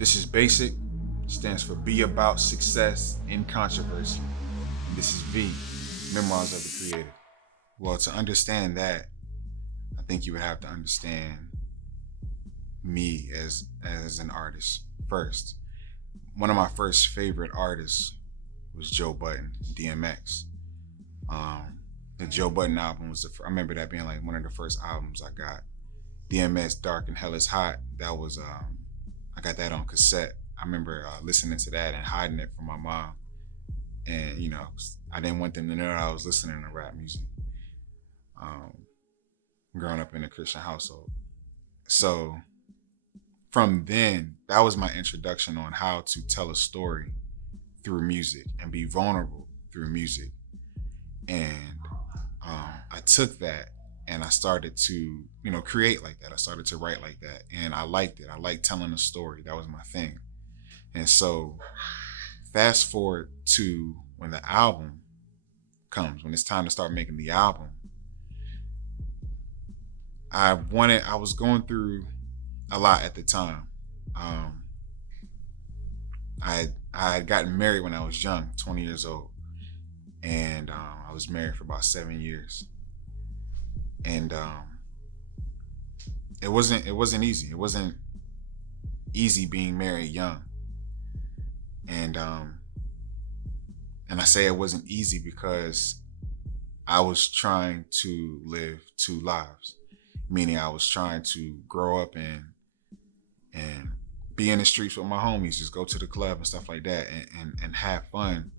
This is B.A.S.I.C, stands for Be About Success in Controversy. And this is V, Memoirs of the Creative. Well, to understand that, I think you would have to understand me as an artist first. One of my first favorite artists was Joe Budden, DMX. The Joe Budden album was I remember that being like one of the first albums I got. DMX Dark and Hell is Hot. That was I got that on cassette. I remember listening to that and hiding it from my mom. And I didn't want them to know that I was listening to rap music. Growing up in a Christian household. So from then, that was my introduction on how to tell a story through music and be vulnerable through music. And I took that and I started to, create like that. I started to write like that. And I liked it. I liked telling a story. That was my thing. And so fast forward to when the album comes, when it's time to start making the album, I was going through a lot at the time. I had gotten married when I was young, 20 years old. And I was married for about 7 years. And it wasn't easy. It wasn't easy being married young. And I say it wasn't easy because I was trying to live two lives. Meaning I was trying to grow up and be in the streets with my homies, just go to the club and stuff like that and have fun.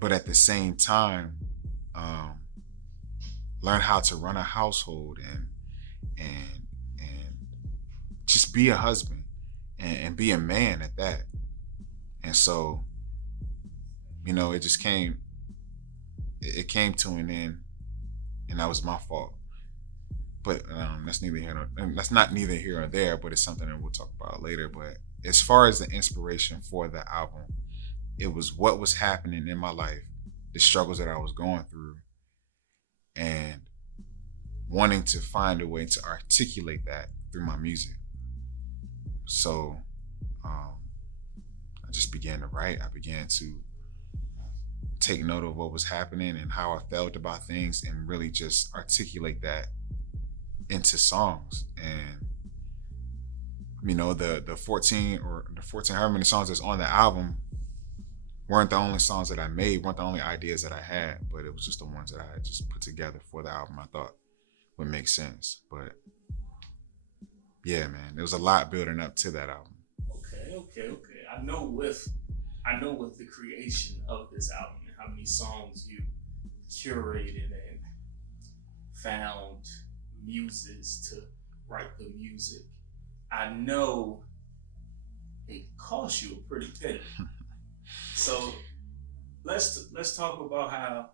But at the same time, learn how to run a household and just be a husband and be a man at that. And so, it just came to an end, and that was my fault. But that's not neither here or there, but it's something that we'll talk about later. But as far as the inspiration for the album, it was what was happening in my life, the struggles that I was going through, and wanting to find a way to articulate that through my music. So I just began to write. I began to take note of what was happening and how I felt about things and really just articulate that into songs. And the 14 however many songs that's on the album weren't the only songs that I made, weren't the only ideas that I had, but it was just the ones that I had just put together for the album I thought would make sense. But yeah, man, there was a lot building up to that album. Okay. I know with the creation of this album and how many songs you curated and found muses to write the music. I know it cost you a pretty penny. So let's talk about how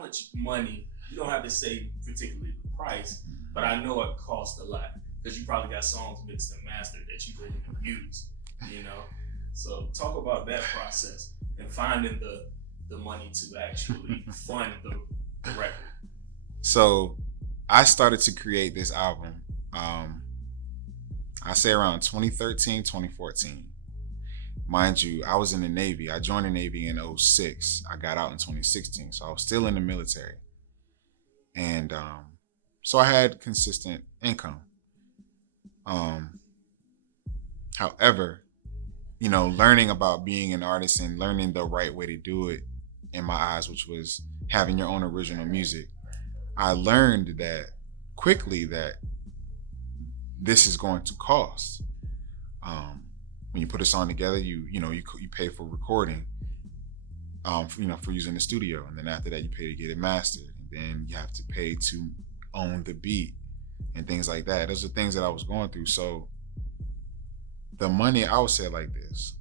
much money. You don't have to say particularly the price, but I know it cost a lot because you probably got songs mixed and mastered that you didn't even use. So talk about that process and finding the money to actually fund the record. So I started to create this album, I say around 2013, 2014. Mind you, I was in the Navy. I joined the Navy in 2006. I got out in 2016, so I was still in the military. And so I had consistent income. However, learning about being an artist and learning the right way to do it in my eyes, which was having your own original music, I learned that quickly that this is going to cost. When you put a song together, you pay for recording, for using the studio, and then after that you pay to get it mastered, and then you have to pay to own the beat and things like that. Those are things that I was going through. So the money, I would say it like this.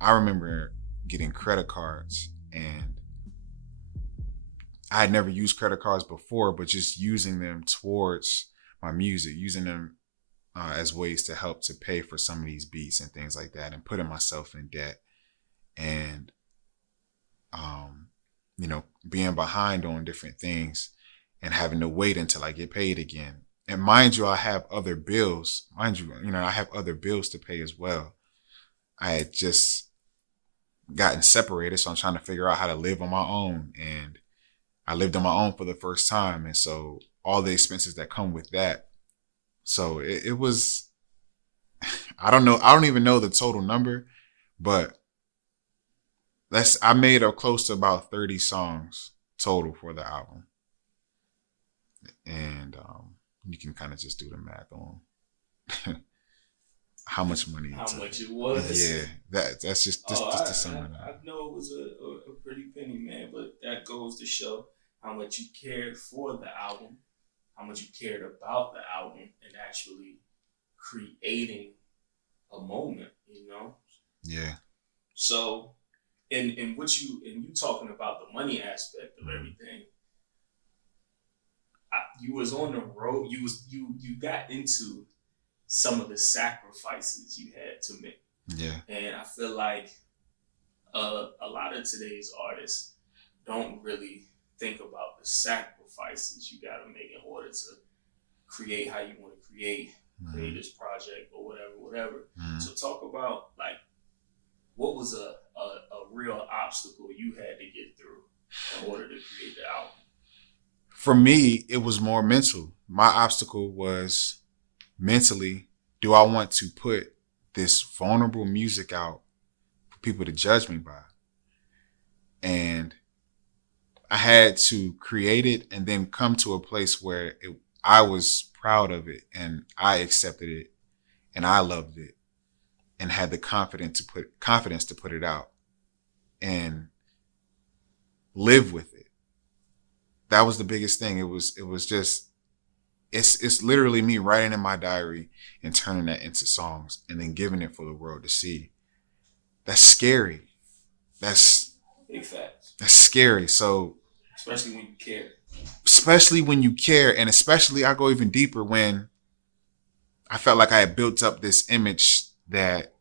I remember getting credit cards, and I had never used credit cards before, but just using them towards my music, using them as ways to help to pay for some of these beats and things like that, and putting myself in debt and, being behind on different things and having to wait until I get paid again. And mind you, I have other bills. I have other bills to pay as well. I had just gotten separated, so I'm trying to figure out how to live on my own. And I lived on my own for the first time. And so all the expenses that come with that. So it was, I don't know. I don't even know the total number, but I made up close to about 30 songs total for the album. And you can kind of just do the math on how much money. How much it was. Yeah, that's just the sum of I that. know it was a pretty penny, man, but that goes to show how much you cared for the album, how much you cared about the album, and actually creating a moment, you know? Yeah. So, in you talking about the money aspect of everything, you was on the road. You got into some of the sacrifices you had to make. Yeah. And I feel like a lot of today's artists don't really think about the sacrifices you got to make in order to create how you want to create this project or whatever. So talk about like what was a real obstacle you had to get through in order to create the album. For me, it was more mental. My obstacle was mentally, do I want to put this vulnerable music out for people to judge me by? And I had to create it and then come to a place where I was proud of it and I accepted it and I loved it and had the confidence to put it out and live with it. That was the biggest thing. It was just, it's literally me writing in my diary and turning that into songs and then giving it for the world to see. That's scary. That's big facts. That's scary. So especially when you care. Especially when you care, and especially I go even deeper when I felt like I had built up this image that,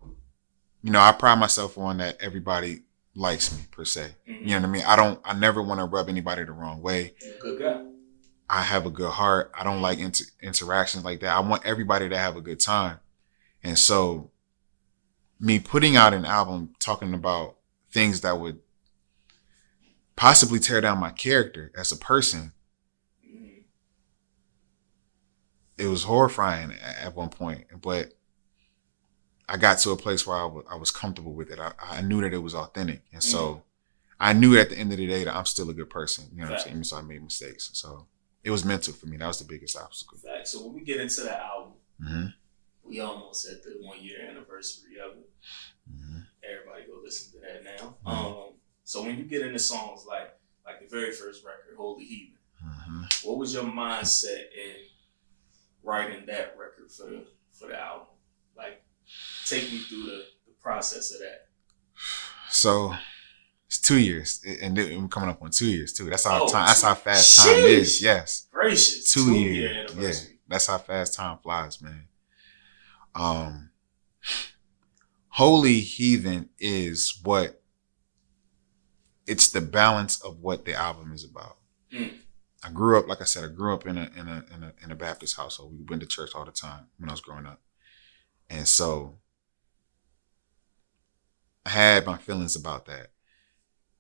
you know, I pride myself on, that everybody likes me per se. Mm-hmm. You know what I mean? I never want to rub anybody the wrong way. Good guy. I have a good heart. I don't like interactions like that. I want everybody to have a good time. And so me putting out an album talking about things that would possibly tear down my character as a person, it was horrifying at one point. But I got to a place where I was comfortable with it. I knew that it was authentic. And so I knew at the end of the day that I'm still a good person. You know what I'm saying? Even so I made mistakes. So it was mental for me. That was the biggest obstacle. So when we get into the album, we almost at the 1 year anniversary of it. Everybody go listen to that now. So when you get into songs like the very first record, Holy Heathen, what was your mindset in writing that record for the album? Like, take me through the process of that. So it's 2 years, and we're coming up on 2 years too. That's how time. That's how fast time is. Yes, gracious. 2 years. Yeah, that's how fast time flies, man. Holy Heathen is what. It's the balance of what the album is about. I grew up, like I said, in a Baptist household. We went to church all the time when I was growing up, and so I had my feelings about that.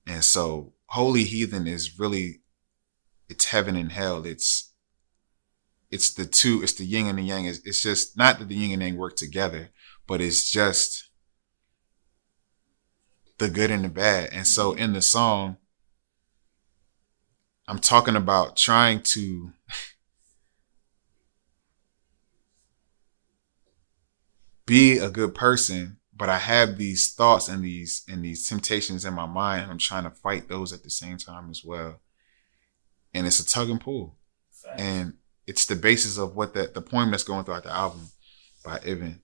And so Holy Heathen is really, it's heaven and hell. It's the two, it's the yin and the yang. It's just not that the yin and yang work together, but it's just the good and the bad. And so in the song, I'm talking about trying to be a good person, but I have these thoughts and these temptations in my mind. I'm trying to fight those at the same time as well. And it's a tug and pull. Fact. And it's the basis of what the poem that's going throughout the album by Evan.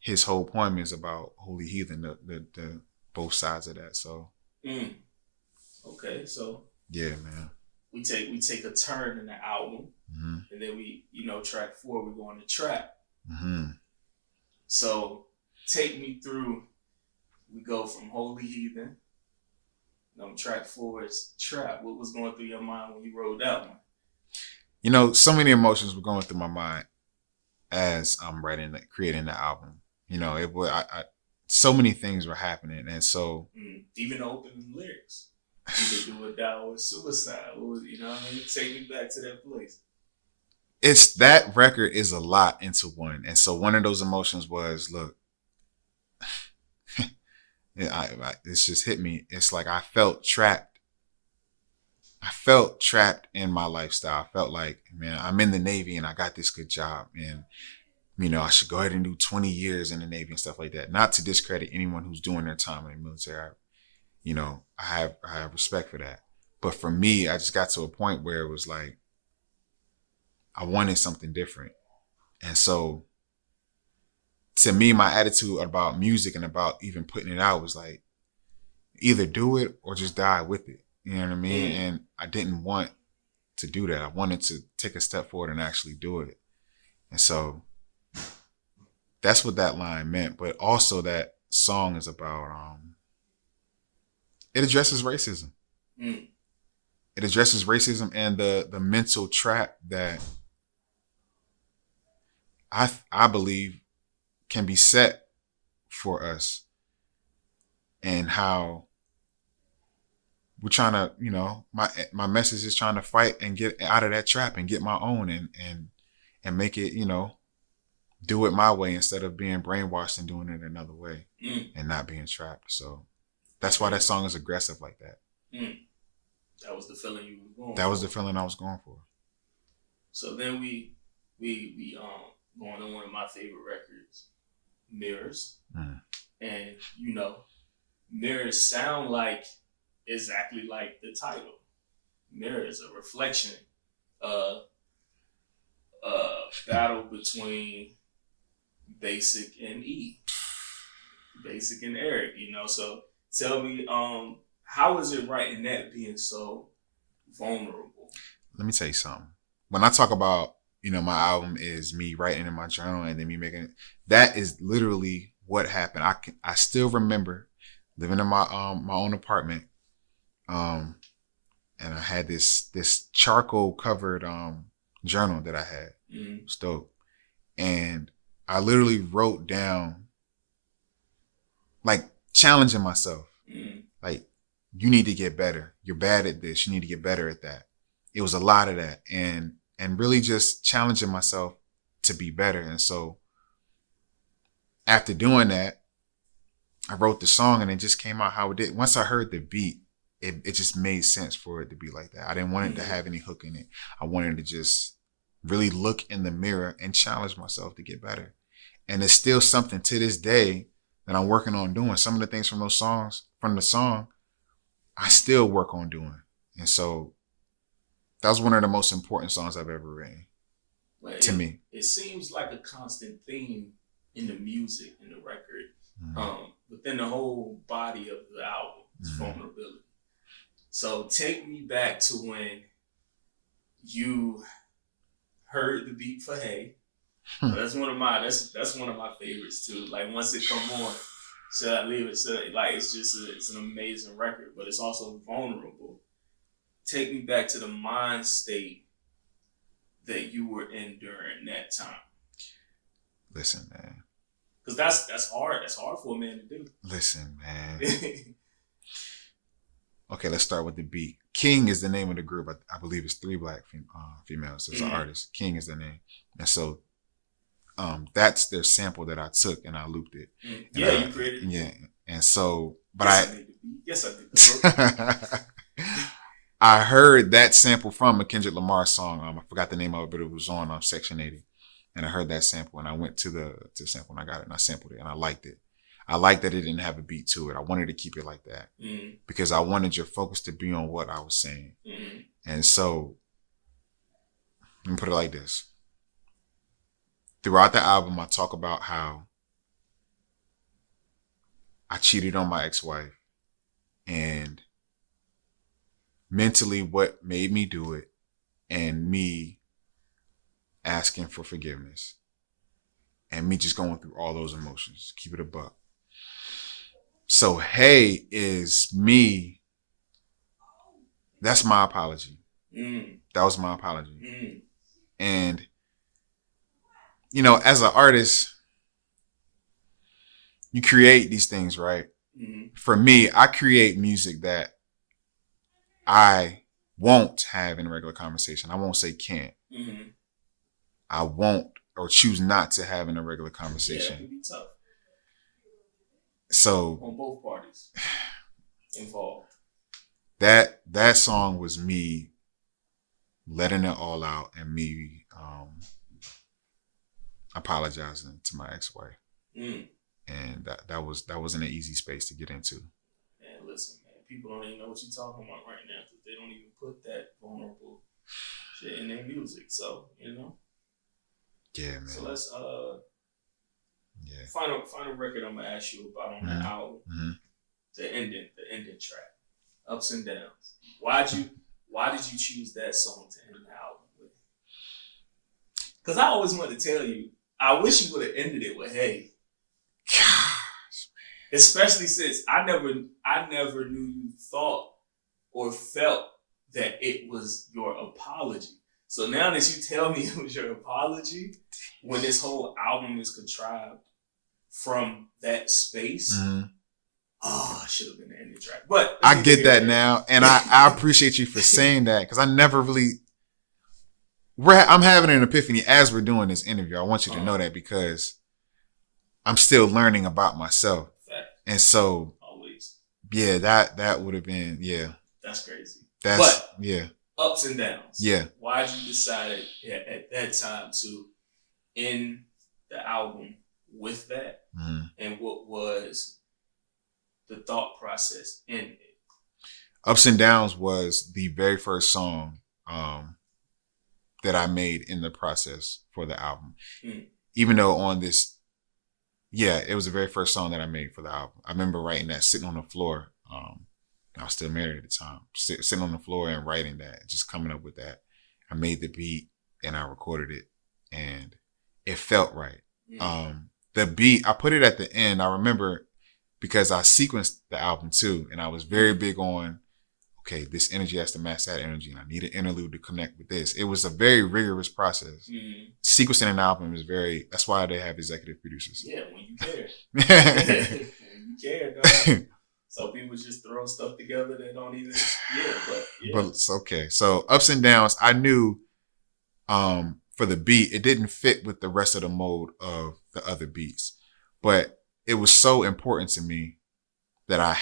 His whole poem is about Holy Heathen, the both sides of that. So okay, so yeah, man. We take a turn in the album, and then we, track 4, we go on the trap. So take me through. We go from Holy Heathen. Track 4 is Trap. What was going through your mind when you wrote that one? So many emotions were going through my mind as I'm creating the album. so many things were happening. And so even the opening lyrics, either do or die or suicide, or, you know what I mean? Take me back to that place. It's that record is a lot into one. And so one of those emotions was, look, it's just hit me. It's like I felt trapped. I felt trapped in my lifestyle. I felt like, man, I'm in the Navy and I got this good job. And, you know, I should go ahead and do 20 years in the Navy and stuff like that. Not to discredit anyone who's doing their time in the military. You know, I have respect for that. But for me, I just got to a point where it was like, I wanted something different. And so to me, my attitude about music and about even putting it out was like, either do it or just die with it. You know what I mean? And I didn't want to do that. I wanted to take a step forward and actually do it. And so that's what that line meant. But also that song is about, it addresses racism. It addresses racism and the mental trap that I believe can be set for us, and how we're trying to, you know, my message is trying to fight and get out of that trap and get my own and make it, you know, do it my way instead of being brainwashed and doing it another way and not being trapped. So that's why that song is aggressive like that. That was the feeling you were going for. That was the feeling I was going for. So then we going on one of my favorite records, Mirrors. And, you know, Mirrors sound like exactly like the title. Mirrors, a reflection, battle between B.A.S.I.C and E. B.A.S.I and Eric, you know. So tell me, how is it writing that being so vulnerable? Let me tell you something. When I talk about, you know, my album is me writing in my journal and then me making it, that is literally what happened. I still remember living in my own apartment, and I had this charcoal covered journal that I had. It was dope. And I literally wrote down, like, challenging myself. Like, you need to get better. You're bad at this. You need to get better at that. It was a lot of that. And really just challenging myself to be better. And so after doing that, I wrote the song and it just came out how it did. Once I heard the beat, it just made sense for it to be like that. I didn't want it to have any hook in it. I wanted to just really look in the mirror and challenge myself to get better. And it's still something to this day that I'm working on doing. Some of the things from the song, I still work on doing. And so that was one of the most important songs I've ever written, to me. It seems like a constant theme in the music, in the record, within the whole body of the album, is vulnerability. So take me back to when you heard the beat for Hey. That's one of my favorites too. Like, once it come on, Should I Leave It? Like, it's just it's an amazing record, but it's also vulnerable. Take me back to the mind state that you were in during that time. Listen, man. Because that's hard. That's hard for a man to do. Listen, man. Okay, let's start with the beat. King is the name of the group. I believe it's 3 black females as an artist. King is their name. And so that's their sample that I took and I looped it. Yeah, you created it. Yeah. And so, but yes, I did. I heard that sample from a Kendrick Lamar song. I forgot the name of it, but it was on Section 80. And I heard that sample and I went to the sample and I got it and I sampled it and I liked it. I liked that it didn't have a beat to it. I wanted to keep it like that because I wanted your focus to be on what I was saying. And so, let me put it like this. Throughout the album, I talk about how I cheated on my ex-wife and mentally what made me do it and me asking for forgiveness and me just going through all those emotions. Keep it a buck. So Hey is me. That's my apology. That was my apology. And, you know, as an artist, you create these things, right? Mm-hmm. For me, I create music that I won't have in a regular conversation. I won't say can't. Mm-hmm. I won't or choose not to have in a regular Yeah, conversation. it can be tough So on both parties involved. that song was me letting it all out and me apologizing to my ex-wife. And that wasn't an easy space to get into. Man, listen, man, people don't even know what you're talking about right now because they don't even put that vulnerable shit in their music. So, you know. Yeah, man. So let's final record I'm gonna ask you about on the album. Mm-hmm. The ending track. Ups and Downs. Why did you choose that song to end the album with? Because I always wanted to tell you, I wish you would have ended it with "Hey." Gosh, especially since I never knew you thought or felt that it was your apology. So now that you tell me it was your apology, when this whole album is contrived from that space, it should have been the ending track. But I get that now, and I appreciate you for saying that because I never really. I'm having an epiphany as we're doing this interview. I want you to know that because I'm still learning about myself. Fact. And so, always. Yeah, that would have been, That's crazy. But ups and downs. Yeah. Why'd you decide at that time to end the album with that? Mm-hmm. And what was the thought process in it? Ups and Downs was the very first song that I made in the process for the album. Even though on this, it was the very first song that I made for the album. I remember writing that sitting on the floor. I was still married at the time. Sitting on the floor and writing that, just coming up with that. I made the beat and I recorded it and it felt right. The beat, I put it at the end. I remember because I sequenced the album too. And I was very big on, okay, this energy has to match that energy. And I need an interlude to connect with this. It was a very rigorous process. Sequencing an album is that's why they have executive producers. Yeah, when you care. When you care, dog. So people just throw stuff together that don't even, But it's okay. So Ups and Downs, I knew for the beat, it didn't fit with the rest of the mode of the other beats. But it was so important to me that I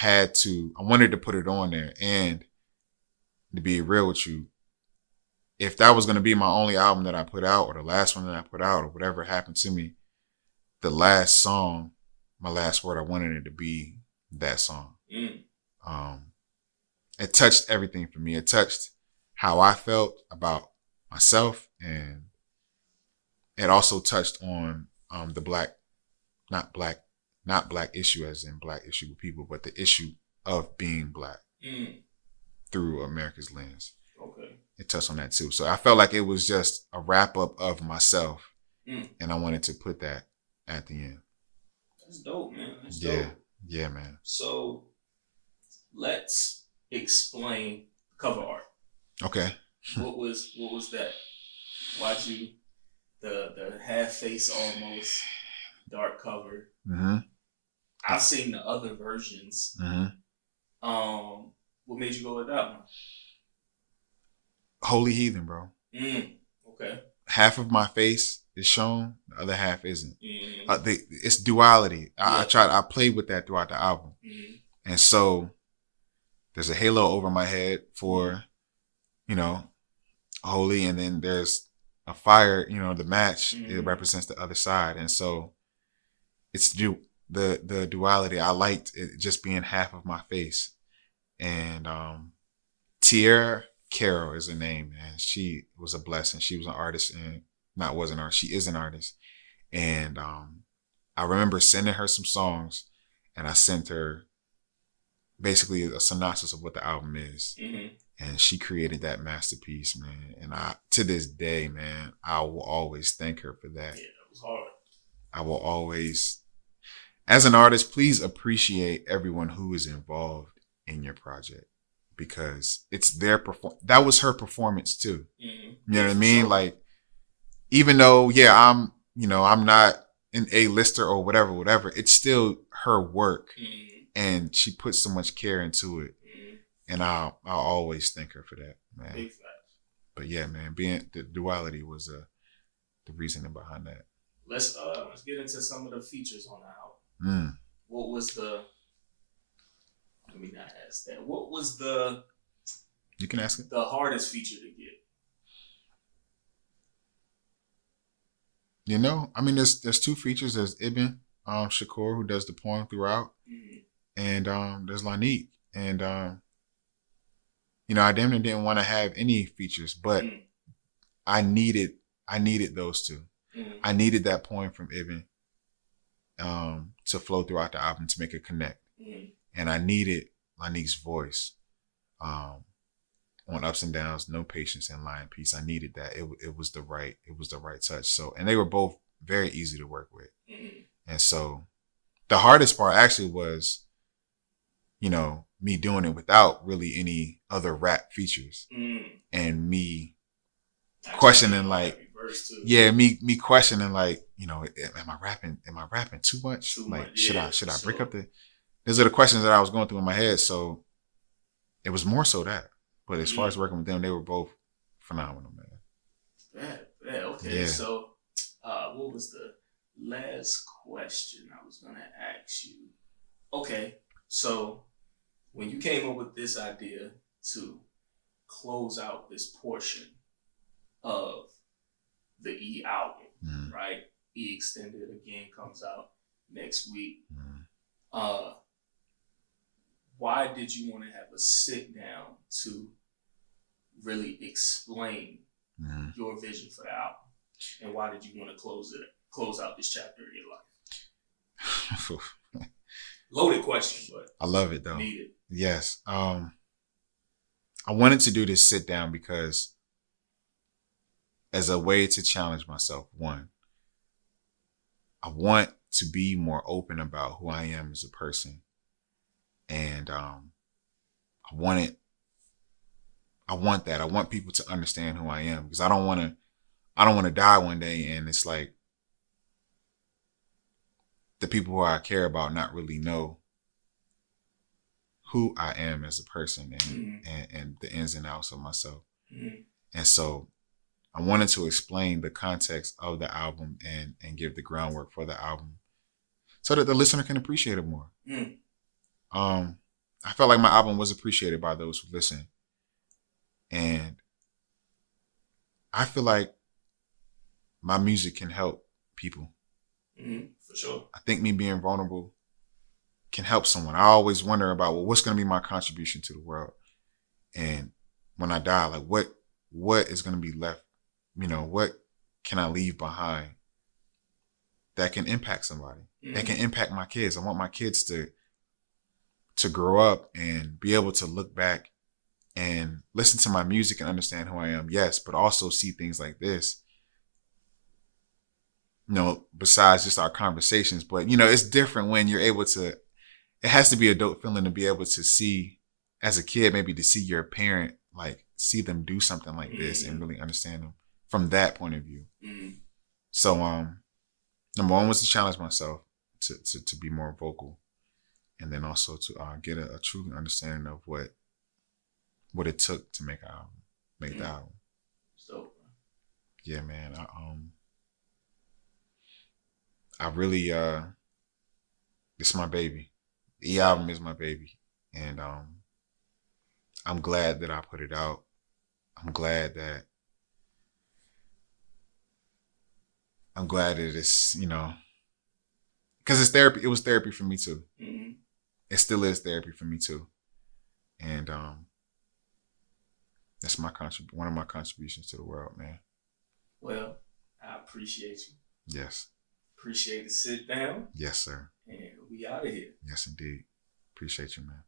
wanted to put it on there. And to be real with you, if that was going to be my only album that I put out or the last one that I put out or whatever happened to me, the last song, my last word, I wanted it to be that song. It touched everything for me. It touched how I felt about myself, and it also touched on the not black issue as in black issue with people, but the issue of being black through America's lens. Okay. It touched on that too. So I felt like it was just a wrap up of myself, and I wanted to put that at the end. That's dope, man. That's dope. Yeah, man. So let's explain cover art. Okay. What was that? Why'd you the half face almost dark cover? I've seen the other versions. What made you go with that one? Holy Heathen, bro. Okay. Half of my face is shown, the other half isn't. It's duality. I played with that throughout the album. And so there's a halo over my head for, holy, and then there's a fire, the match, it represents the other side. And so it's the duality. I liked it just being half of my face. And Tierra Carroll is her name, and she was a blessing. She was an artist, and she is an artist. And I remember sending her some songs, and I sent her basically a synopsis of what the album is. And she created that masterpiece, man. And to this day, man, I will always thank her for that. Yeah, that was hard. I will always, as an artist, please appreciate everyone who is involved in your project, because it's their that was her performance too. You know what I mean? Sure. Like, even though, I'm not an A-lister or whatever, it's still her work, and she put so much care into it, and I'll always thank her for that, man. Big facts. But yeah, man, being the duality was the reasoning behind that. Let's get into some of the features on the album. What was the? Let me not ask that. What was the? You can ask it. The hardest feature to get. You know, I mean, there's two features. There's Ibn Shakur, who does the poem throughout, and there's Lanique, and you know, I damn near didn't want to have any features, but I needed those two. I needed that poem from Ibn to flow throughout the album to make it connect, and I needed Lanique's voice on Ups and Downs, No Patience, and Lion Peace. I needed that. It was the right touch. So, and they were both very easy to work with. And so the hardest part actually was, you know, me doing it without really any other rap features, and me questioning like, me questioning like, you know, am I rapping too much? Should I break up the? Those are the questions that I was going through in my head. So it was more so that. But as far as working with them, they were both phenomenal, man. Yeah, okay. Yeah. So, what was the last question I was going to ask you? Okay, so when you came up with this idea to close out this portion of the E album, right? E Extended again comes out next week. Why did you want to have a sit down to really explain your vision for the album? And why did you want to close out this chapter in your life? Loaded question, but I love it though. Need it. Yes. I wanted to do this sit down because as a way to challenge myself, one, I want to be more open about who I am as a person. And I want that. I want people to understand who I am, because I don't want to die one day and it's like the people who I care about not really know who I am as a person and the ins and outs of myself. And so I wanted to explain the context of the album and give the groundwork for the album so that the listener can appreciate it more. I felt like my album was appreciated by those who listen. And I feel like my music can help people. For sure. I think me being vulnerable can help someone. I always wonder about, well, what's going to be my contribution to the world? And when I die, like what is going to be left? You know, what can I leave behind that can impact somebody? That can impact my kids. I want my kids to grow up and be able to look back and listen to my music and understand who I am, yes, but also see things like this, you know, besides just our conversations. But, you know, it's different when you're able to, it has to be a dope feeling to be able to see, as a kid, maybe to see your parent, like, see them do something like this and really understand them from that point of view. So, number one was to challenge myself to be more vocal. And then also to get a true understanding of what it took to make the album. So, yeah, man. I really this is my baby. The album is my baby, and I'm glad that I put it out. I'm glad that it's, you know, because it's therapy. It was therapy for me too. It still is therapy for me too, and that's one of my contributions to the world, man. Well, I appreciate you. Yes. Appreciate the sit down. Yes, sir. And we out of here. Yes, indeed. Appreciate you, man.